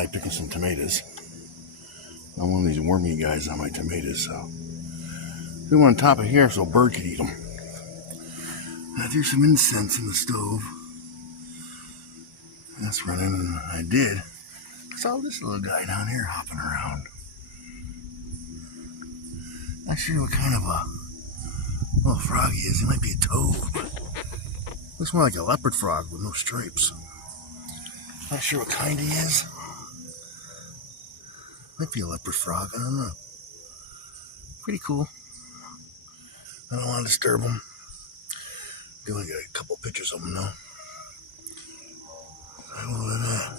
outside picking some tomatoes. I'm one of these wormy guys on my tomatoes, so put them on top of here so a bird could eat them. I threw some incense in the stove. That's running, and I did. I saw this little guy down here hopping around. Not sure what kind of a little frog he is. He might be a toad, but looks more like a leopard frog with no stripes. Not sure what kind he is. Might be a leopard frog, I don't know. Pretty cool. I don't want to disturb him. I only got a couple pictures of him though. Look at that.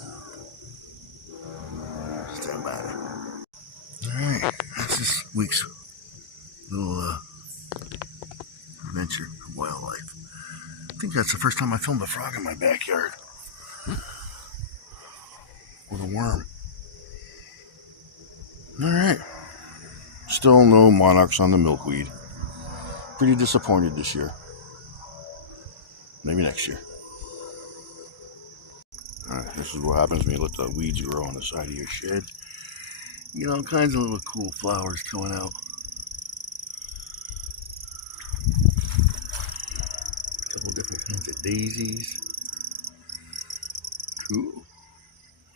Stand by. Alright, that's this week's little adventure of wildlife. I think that's the first time I filmed a frog in my backyard. With a worm. Alright. Still no monarchs on the milkweed. Pretty disappointed this year. Maybe next year. Alright, this is what happens when you let the weeds grow on the side of your shed. You get all kinds of little cool flowers coming out. A couple different kinds of daisies. Cool.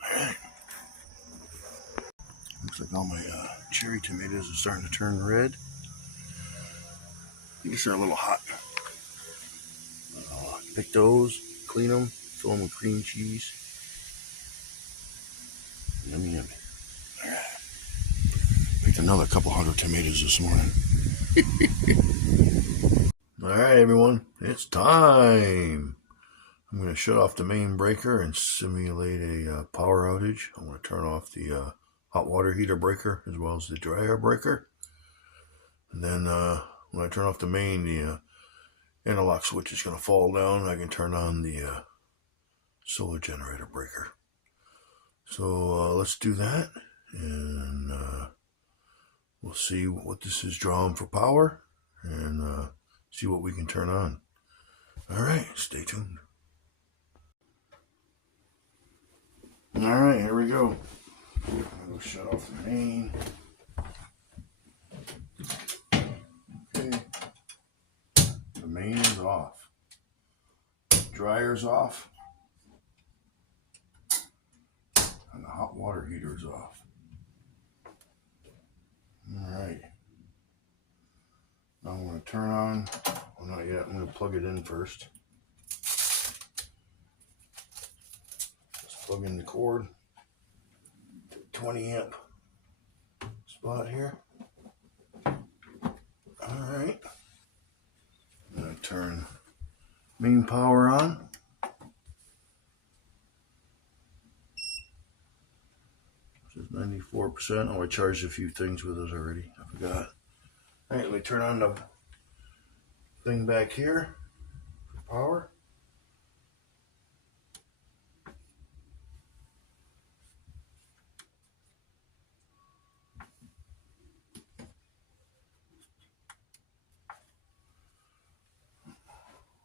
Alright. Looks like all my cherry tomatoes are starting to turn red. I guess they're a little hot. Pick those, clean them, fill them with cream cheese. Yummy, yummy. Alright. Picked another couple hundred tomatoes this morning. Alright, everyone, it's time. I'm going to shut off the main breaker and simulate a power outage. I'm going to turn off the hot water heater breaker as well as the dryer breaker. And then when I turn off the main, the interlock switch is going to fall down and I can turn on the solar generator breaker. So let's do that, and we'll see what this is drawing for power and see what we can turn on. Alright, stay tuned. Alright, here we go. I'm going to shut off the main. Okay. The main is off. Dryer's off. And the hot water heater is off. Alright. Now I'm going to turn on, well not yet, I'm going to plug it in first. Just plug in the cord. 20 amp spot here. Alright. I'm going to turn main power on. This is 94%. Oh, I charged a few things with it already. I forgot. Alright, let me turn on the thing back here for power.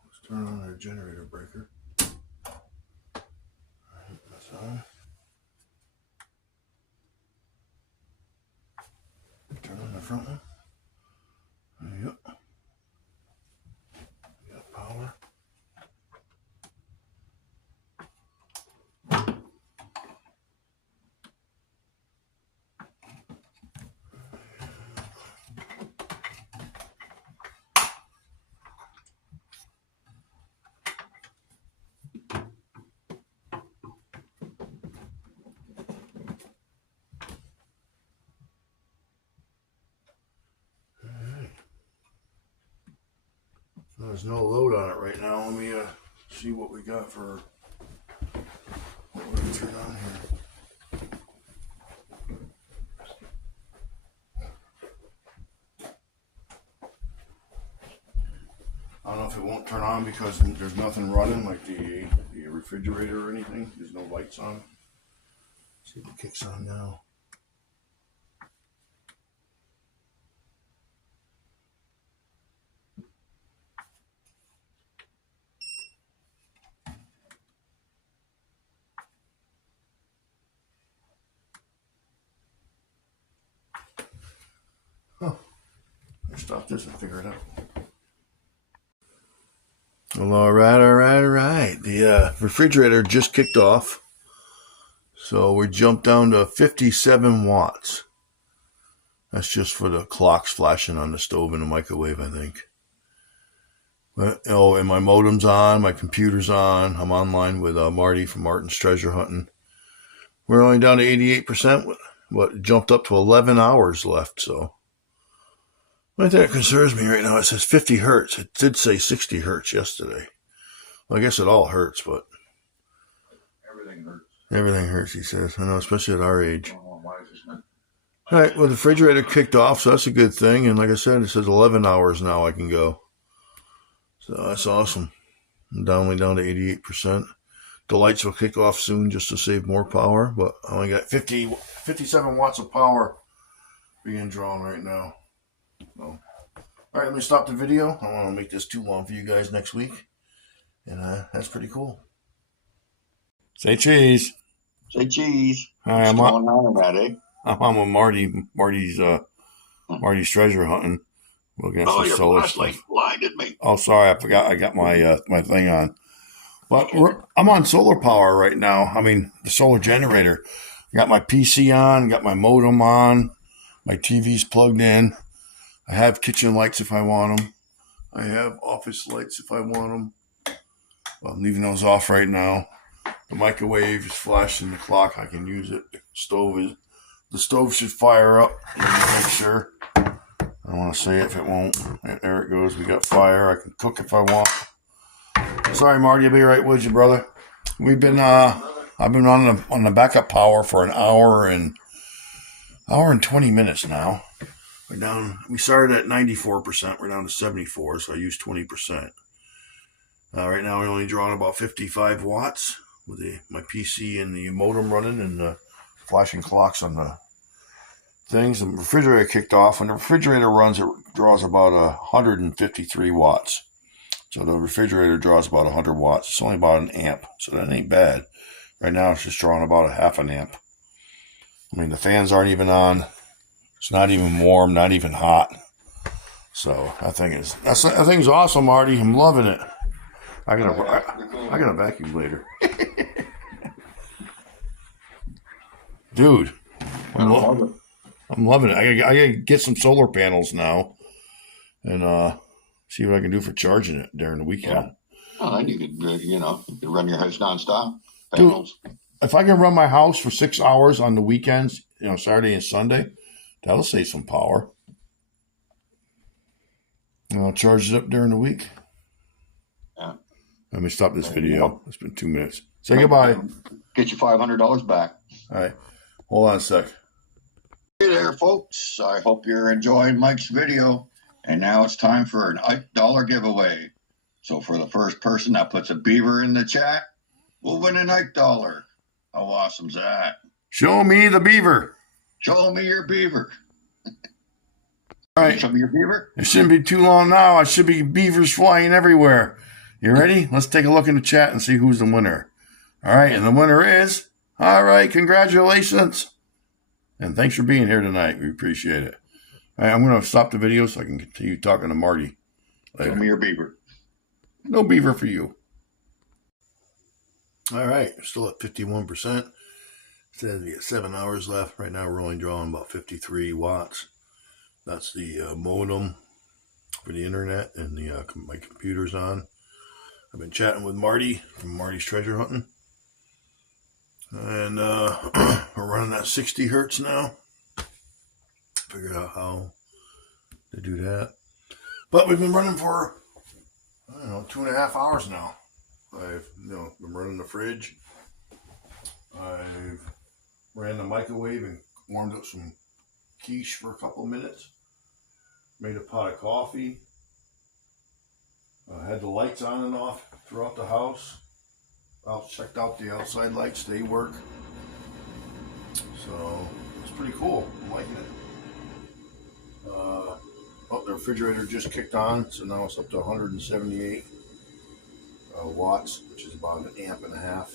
Let's turn on our generator breaker. Alright, that's on. Turn on the front one. Yep. We got power. There's no load on it right now. Let me see what we got for what we're going to turn on here. I don't know if it won't turn on because there's nothing running like the refrigerator or anything. There's no lights on. Let's see if it kicks on now. stop this and figure it out. Well, all right. The refrigerator just kicked off. So we jumped down to 57 watts. That's just for the clocks flashing on the stove and the microwave, I think. But, and my modem's on, my computer's on. I'm online with Marty from Martin's Treasure Hunting. We're only down to 88%, but jumped up to 11 hours left, so. The only thing that concerns me right now, it says 50 hertz. It did say 60 hertz yesterday. Well, I guess it all hurts, but. Everything hurts. Everything hurts, he says. I know, especially at our age. All right, well, the refrigerator kicked off, so that's a good thing. And like I said, it says 11 hours now I can go. So that's awesome. I'm only down to 88%. The lights will kick off soon just to save more power, but I only got 57 watts of power being drawn right now. So, all right, let me stop the video. I don't want to make this too long for you guys next week. And that's pretty cool. Say cheese. Say cheese. Hi, I'm on that, eh? I'm with Marty's Treasure Hunting. Looking at some your solar flashlight stuff. blinded me. Oh, sorry, I forgot. I got my my thing on. But I'm on solar power right now. I mean, the solar generator. I got my PC on, got my modem on, my TV's plugged in. I have kitchen lights if I want them. I have office lights if I want them. Well, I'm leaving those off right now. The microwave is flashing the clock. I can use it. The stove should fire up. Make sure. I don't want to say it if it won't. There it goes. We got fire. I can cook if I want. Sorry, Marty. I'll be right with you, brother. We've been I've been on the backup power for an hour and 20 minutes now. We're down. We started at 94%. We're down to 74, so I used 20%. Right now, we're only drawing about 55 watts with my PC and the modem running and the flashing clocks on the things. The refrigerator kicked off. When the refrigerator runs, it draws about 153 watts. So the refrigerator draws about 100 watts. It's only about an amp, so that ain't bad. Right now, it's just drawing about a half an amp. I mean, the fans aren't even on. It's not even warm, not even hot. So that thing's awesome, Marty. I'm loving it. I gotta vacuum later. Dude, I'm loving it. I gotta get some solar panels now and see what I can do for charging it during the weekend. Yeah. Well, then you could run your house nonstop. Panels. Dude, if I can run my house for 6 hours on the weekends, Saturday and Sunday, that'll save some power. And I'll charge it up during the week. Yeah. Let me stop this video. It's been 2 minutes. Say goodbye. Get you $500 back. All right. Hold on a sec. Hey there, folks. I hope you're enjoying Mike's video. And now it's time for an $8 giveaway. So for the first person that puts a beaver in the chat, we'll win an $8. How awesome's that? Show me the beaver. Show me your beaver. All right. Show me your beaver. It shouldn't be too long now. I should be beavers flying everywhere. You ready? Let's take a look in the chat and see who's the winner. All right. And the winner is, all right, congratulations. And thanks for being here tonight. We appreciate it. All right, I'm going to stop the video so I can continue talking to Marty later. Show me your beaver. No beaver for you. All right, we're still at 51%. It says we got 7 hours left. Right now we're only drawing about 53 watts. That's the modem for the internet and my computer's on. I've been chatting with Marty from Marty's Treasure Hunting. And we're running at 60 hertz now. Figured out how to do that. But we've been running for, 2.5 hours now. I've been running the fridge. I've ran the microwave and warmed up some quiche for a couple of minutes. Made a pot of coffee. Had the lights on and off throughout the house. I checked out the outside lights. They work. So it's pretty cool. I'm liking it. The refrigerator just kicked on, so now it's up to 178 watts, which is about an amp and a half.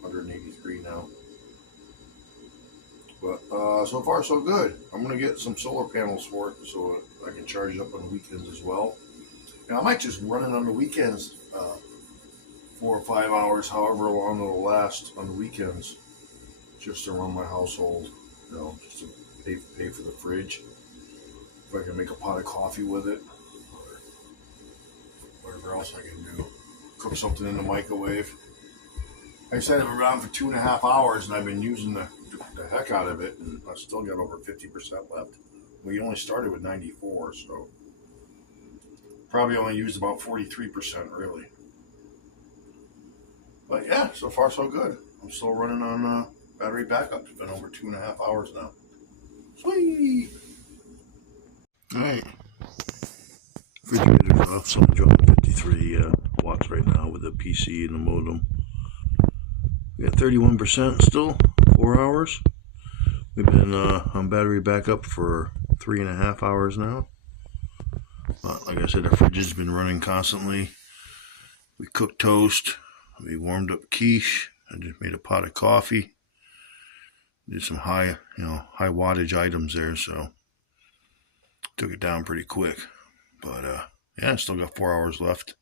183 now. But so far so good. I'm gonna get some solar panels for it so I can charge it up on the weekends as well. And I might just run it on the weekends, 4 or 5 hours, however long it'll last on the weekends, just to run my household. Just to pay for the fridge. If I can make a pot of coffee with it, or whatever else I can do. Cook something in the microwave. I set it around for 2.5 hours, and I've been using the heck out of it, and I still got over 50% left. We only started with 94, so probably only used about 43% really. But yeah, so far so good. I'm still running on battery backup. It's been over 2.5 hours now. Sweet. All right. Refrigerator's off, so I'm drawing 53 watts right now with the PC and the modem. We got 31% still, 4 hours. We've been on battery backup for 3.5 hours now. Like I said, the fridge has been running constantly. We cooked toast. We warmed up quiche. I just made a pot of coffee. Did some high wattage items there, so took it down pretty quick. But yeah, still got 4 hours left.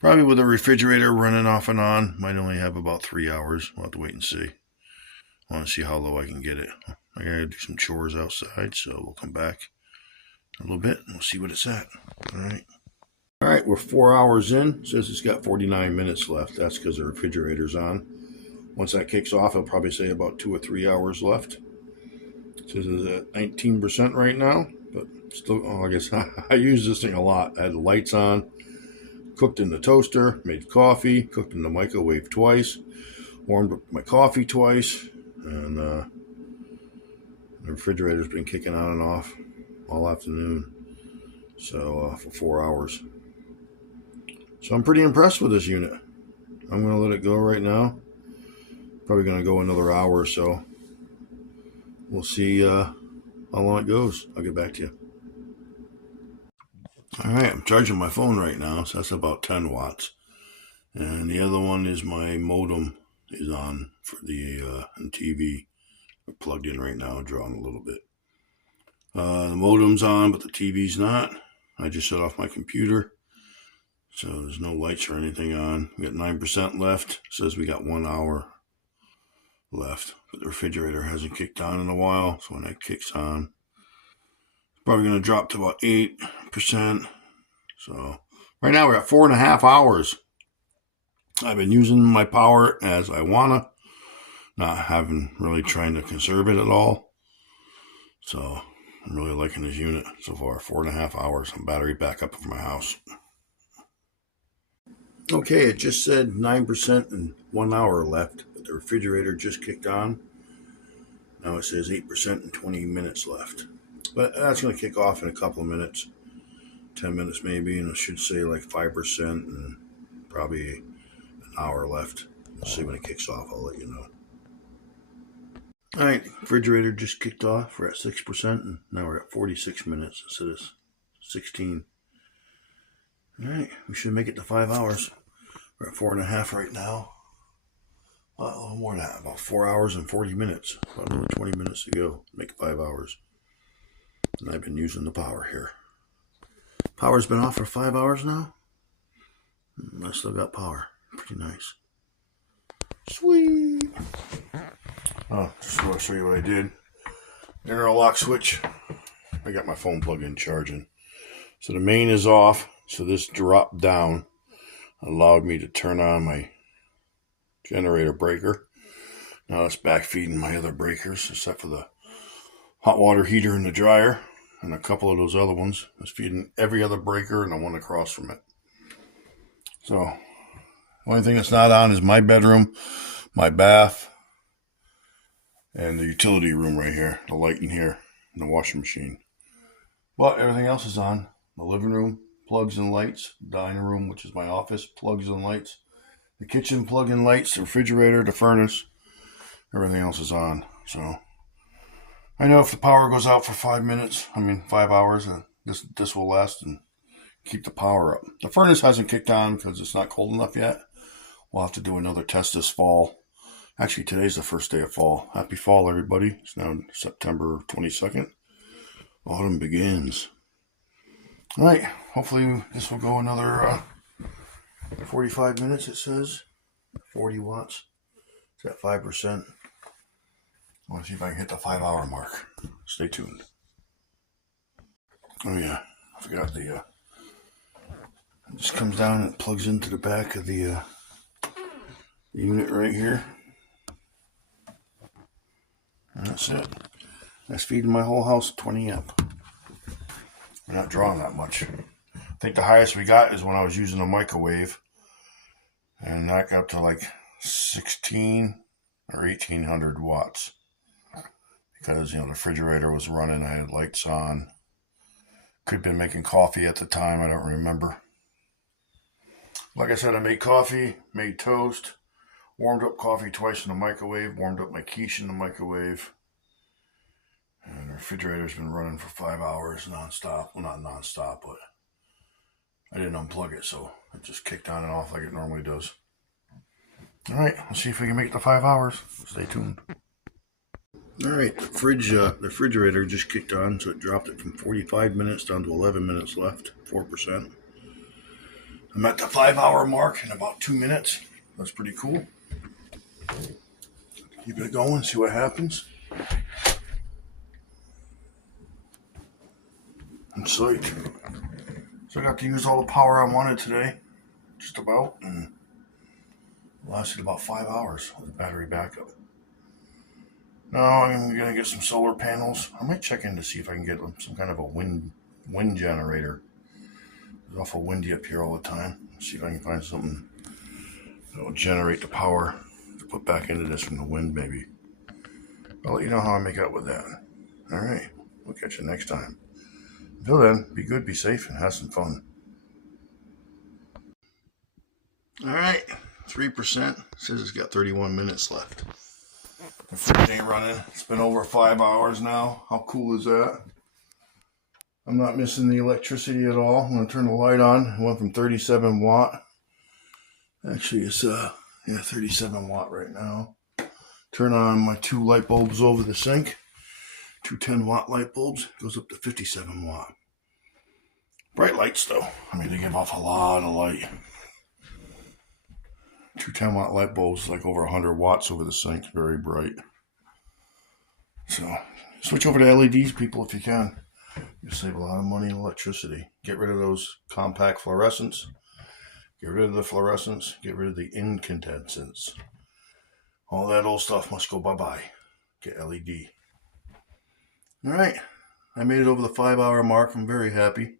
Probably with the refrigerator running off and on, might only have about 3 hours. We'll have to wait and see. I want to see how low I can get it. I gotta do some chores outside, so we'll come back in a little bit and we'll see what it's at. All right, we're 4 hours in. It says it's got 49 minutes left. That's because the refrigerator's on. Once that kicks off, I'll probably say about 2 or 3 hours left. It says it's at 19% right now, but still, I guess I use this thing a lot. I had the lights on. Cooked in the toaster, made coffee, cooked in the microwave twice, warmed up my coffee twice, and the refrigerator's been kicking on and off all afternoon, so for 4 hours. So I'm pretty impressed with this unit. I'm going to let it go right now. Probably going to go another hour or so. We'll see how long it goes. I'll get back to you. All right, I'm charging my phone right now, so that's about 10 watts. And the other one is my modem is on for the TV. We're plugged in right now, drawing a little bit. The modem's on, but the TV's not. I just shut off my computer, so there's no lights or anything on. We got 9% left. It says we got 1 hour left, but the refrigerator hasn't kicked on in a while, so when that kicks on, probably going to drop to about 8%. So right now we're at 4.5 hours. I've been using my power as I wanna, not having really trying to conserve it at all. So I'm really liking this unit so far. 4.5 hours on battery backup for my house. Okay, it just said 9% and 1 hour left, but the refrigerator just kicked on. Now it says 8% and 20 minutes left. But that's going to kick off in a couple of minutes, 10 minutes maybe, and it should say like 5% and probably an hour left. We'll see when it kicks off. I'll let you know. All right, refrigerator just kicked off. We're at 6%, and now we're at 46 minutes instead of 16. All right, we should make it to 5 hours. We're at 4.5 right now. A little more than that, about 4 hours and 40 minutes. About another 20 minutes to go. Make it 5 hours. And I've been using the power here. Power's been off for 5 hours now. I still got power. Pretty nice. Sweet. Oh, just want to show you what I did. Interlock switch. I got my phone plugged in charging. So the main is off. So this drop down allowed me to turn on my generator breaker. Now it's back feeding my other breakers, except for the hot water heater and the dryer, and a couple of those other ones. It's feeding every other breaker and the one across from it. So the only thing that's not on is my bedroom, my bath, and the utility room right here, the light in here, and the washing machine. But everything else is on. The living room, plugs and lights. Dining room, which is my office, plugs and lights. The kitchen, plug and lights. The refrigerator, the furnace. Everything else is on. So I know if the power goes out for 5 hours, this will last and keep the power up. The furnace hasn't kicked on because it's not cold enough yet. We'll have to do another test this fall Actually, today's the first day of fall. Happy fall, everybody. It's now September 22nd. Autumn begins. All right, hopefully this will go another 45 minutes, it says. 40 watts. It's at 5%. I want to see if I can hit the 5-hour mark. Stay tuned. Oh yeah, I forgot it just comes down and plugs into the back of the unit right here. And that's it. That's feeding my whole house 20 amp. We're not drawing that much. I think the highest we got is when I was using a microwave, and that got to like 16 or 1800 watts. Because, the refrigerator was running, I had lights on. Could have been making coffee at the time, I don't remember. Like I said, I made coffee, made toast, warmed up coffee twice in the microwave, warmed up my quiche in the microwave. And the refrigerator's been running for 5 hours nonstop. Well, not nonstop, but I didn't unplug it, so it just kicked on and off like it normally does. All right, let's see if we can make the 5 hours. Stay tuned. All right, the refrigerator just kicked on, so it dropped it from 45 minutes down to 11 minutes left, 4%. I'm at the 5-hour mark in about 2 minutes. That's pretty cool. Keep it going, see what happens. I'm psyched. So I got to use all the power I wanted today, just about, and it lasted about 5 hours with the battery backup. Now I'm going to get some solar panels. I might check in to see if I can get some kind of a wind generator. It's awful windy up here all the time. See if I can find something that will generate the power to put back into this from the wind, maybe. I'll let you know how I make out with that. All right, we'll catch you next time. Until then, be good, be safe, and have some fun. All right, 3%. Says it's got 31 minutes left. The fridge ain't running. It's been over 5 hours now. How cool is that? I'm not missing the electricity at all. I'm going to turn the light on. It went from 37 watt. Actually, it's 37 watt right now. Turn on my 2 light bulbs over the sink. 2 10-watt light bulbs. Goes up to 57 watt. Bright lights, though. I mean, they give off a lot of light. 2 10-watt light bulbs, like over 100 watts over the sink. Very bright. So, switch over to LEDs, people, if you can. You'll save a lot of money in electricity. Get rid of those compact fluorescents. Get rid of the fluorescents. Get rid of the incandescents. All that old stuff must go bye-bye. Get LED. All right. I made it over the 5-hour mark. I'm very happy.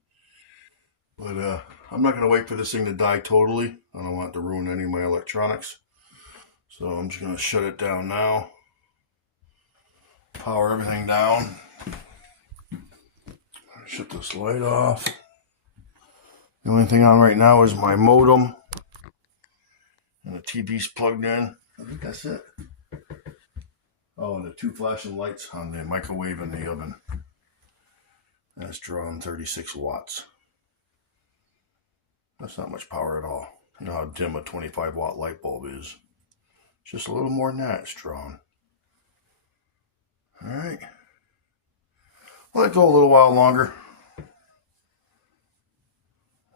But I'm not going to wait for this thing to die totally. I don't want it to ruin any of my electronics. So I'm just going to shut it down now. Power everything down. Shut this light off. The only thing on right now is my modem. And the TV's plugged in. I think that's it. Oh, and the 2 flashing lights on the microwave and the oven. That's drawing 36 watts. That's not much power at all. You know how dim a 25 watt light bulb is. Just a little more than that it's drawing. Alright. Let it go a little while longer.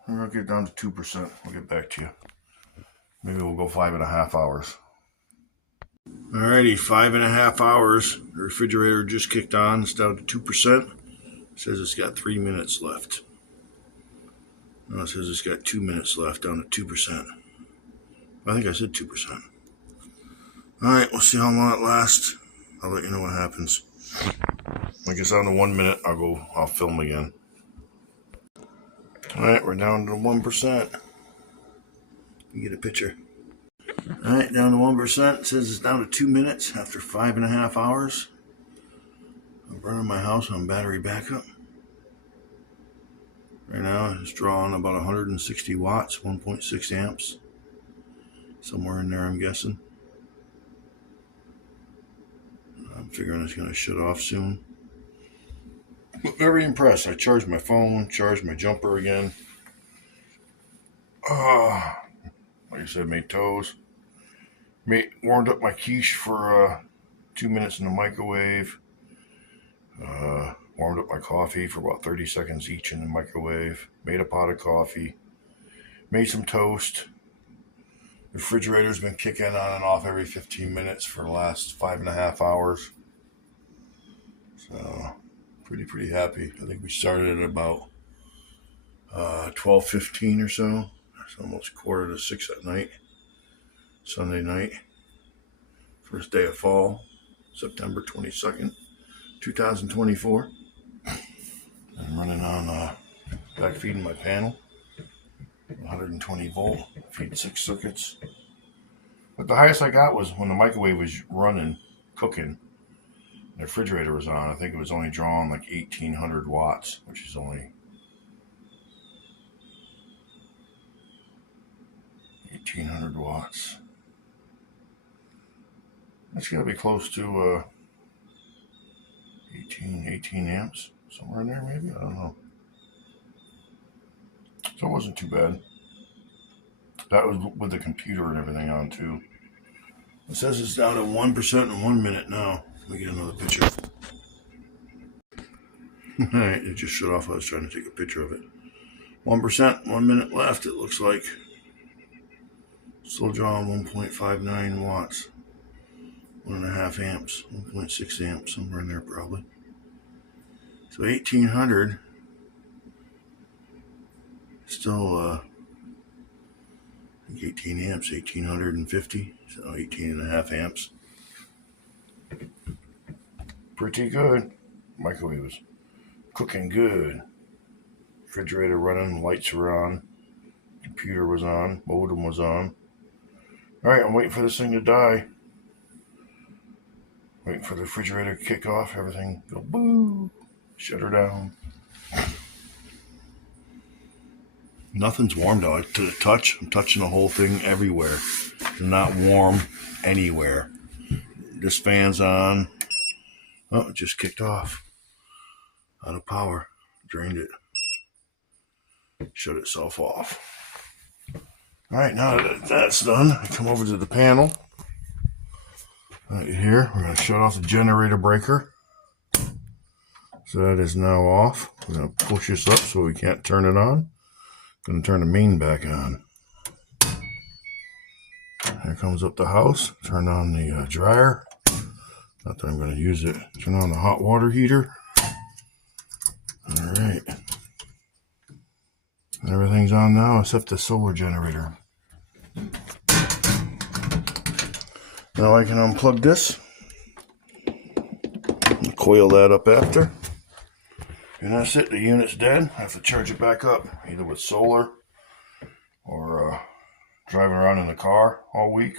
We're going to get down to 2%. We'll get back to you. Maybe we'll go 5.5 hours. Alrighty, 5.5 hours. The refrigerator just kicked on. It's down to 2%. It says it's got 3 minutes left. No, it says it's got 2 minutes left, down to 2%. I think I said 2%. Alright, we'll see how long it lasts. I'll let you know what happens. When it gets down to 1 minute, I'll film again. Alright, we're down to 1%. You get a picture. Alright, down to 1%. It says it's down to 2 minutes after 5.5 hours. I'm running my house on battery backup. Right now it's drawing about 160 watts, 1.6 amps. Somewhere in there, I'm guessing. I'm figuring it's going to shut off soon. But very impressed. I charged my phone, charged my jumper again. Like I said, made toast. Warmed up my quiche for 2 minutes in the microwave. Warmed up my coffee for about 30 seconds each in the microwave. Made a pot of coffee. Made some toast. The refrigerator's been kicking on and off every 15 minutes for the last 5.5 hours. So, pretty happy. I think we started at about 12:15 or so. It's almost 5:45 at night. Sunday night. First day of fall. September 22nd, 2024. I'm running on back feeding my panel. 120 volt, feed 6 circuits. But the highest I got was when the microwave was running, cooking. The refrigerator was on. I think it was only drawing like 1800 watts, which is only 1800 watts. That's got to be close to 18 amps, somewhere in there maybe. I don't know. So it wasn't too bad. That was with the computer and everything on too. It says it's down to 1% in 1 minute now. Let me get another picture. Alright, it just shut off. I was trying to take a picture of it. 1%, 1 minute left, it looks like. Still drawing 1.59 watts. 1.5 amps, 1.6 amps, somewhere in there probably. So 1800. Still, I think 18 amps, 1850. So 18.5 amps. Pretty good. Microwave was cooking good. Refrigerator running, lights were on. Computer was on, modem was on. Alright, I'm waiting for this thing to die. Waiting for the refrigerator to kick off, everything go boo, shut her down. Nothing's warm though. To the touch, I'm touching the whole thing everywhere. It's not warm anywhere. This fan's on. Oh, it just kicked off. Out of power. Drained it. Shut itself off. Alright, now that that's done, I come over to the panel. Right here, we're going to shut off the generator breaker. So that is now off. We're going to push this up so we can't turn it on. Going to turn the main back on. Here comes up the house. Turn on the dryer. Not that I'm going to use it. Turn on the hot water heater. Alright. Everything's on now except the solar generator. Now I can unplug this. Coil that up after. And that's it. The unit's dead. I have to charge it back up, either with solar or driving around in the car all week.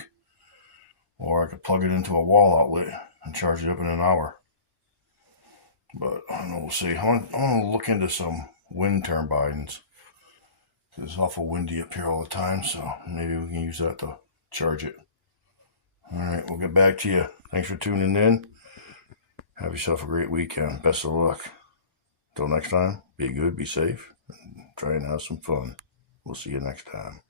Or I could plug it into a wall outlet and charge it up in an hour. But I don't know, we'll see. I want to look into some wind turbines. It's awful windy up here all the time, so maybe we can use that to charge it. Alright, we'll get back to you. Thanks for tuning in. Have yourself a great weekend. Best of luck. Until next time, be good, be safe, and try and have some fun. We'll see you next time.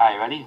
Are you ready?